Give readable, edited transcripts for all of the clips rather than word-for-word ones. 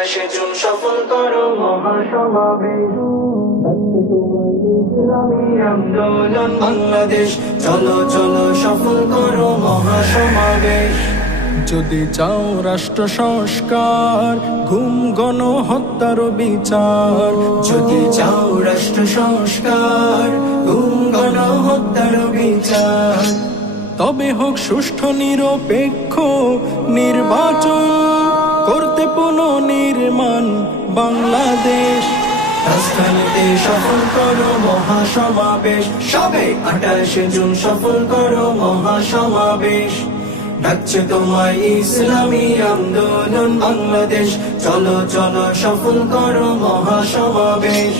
28 June সফল করো মহাসমাবেশ। ইসলামী আন্দোলন বাংলাদেশ, চলো চলো সফল করো মহাসমাবেশ। যদি চাও রাষ্ট্র সংস্কার, গুম গণহত্যার বিচার, যদি চাও রাষ্ট্র সংস্কার, গুম গণহত্যার বিচার, তবে হোক সুষ্ঠু নিরপেক্ষ নির্বাচন, করতে পুনর্নির্মাণ বাংলাদেশ। রাজধানীতে সফল করো মহাসমাবেশ, সবে 28 জুন সফল করো মহাসমাবেশ। ডাকছে তোমায় ইসলামী আন্দোলন বাংলাদেশ, চলো চলো সফল করো মহাসমাবেশ।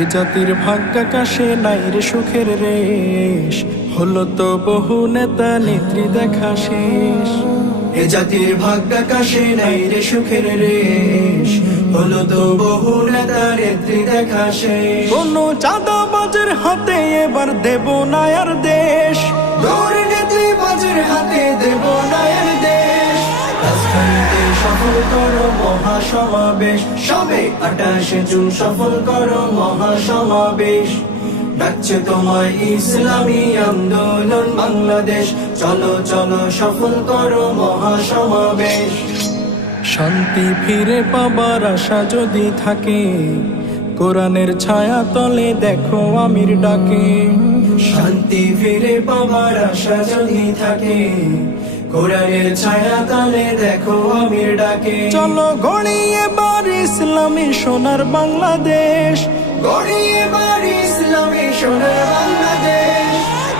এ জাতির ভাগ্যাকাশে নাই রে সুখের রেশ, হলো তো বহু নেতা নেত্রী দেখা শেষ। এ জাতির ভাগ্যাকাশে নাই রে সুখের রেশ, হলো তো বহু নেতা নেত্রী দেখা শেষ। কোনো চাঁদাবাজের হাতে এবার দেব না আর দেশ, দুর্নীতিবাজের হাতে দেব না আর দেশ। রাজধানীতে সফল করো মহাসমাবেশ, সবে 28 জুন সফল করো মহাসমাবেশ। ডাকছে তোমায় ইসলামী আন্দোলন বাংলাদেশ, চলো চলো সফল করো মহাসমাবেশ। শান্তি ফিরে পাবার আশা যদি থাকে, কোরআনের ছায়া তলে দেখো আমির ডাকে। শান্তি ফিরে পাবার আশা যদি থাকে, কোরআনের ছায়া তলে দেখো আমির ডাকে। চলো গড়ি এবার ইসলামী সোনার বাংলাদেশ, গড়ি এবার ইসলামী সোনার বাংলাদেশ।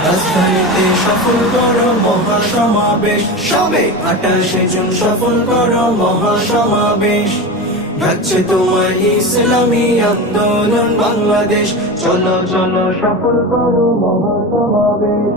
রাজধানীতে সফল করো মহাসমাবেশ, সবে 28 জুন সফল করো মহাসমাবেশ। ডাকছে তোমার ইসলামী আন্দোলন বাংলাদেশ, চলো চলো সফল করো মহাসমাবেশ।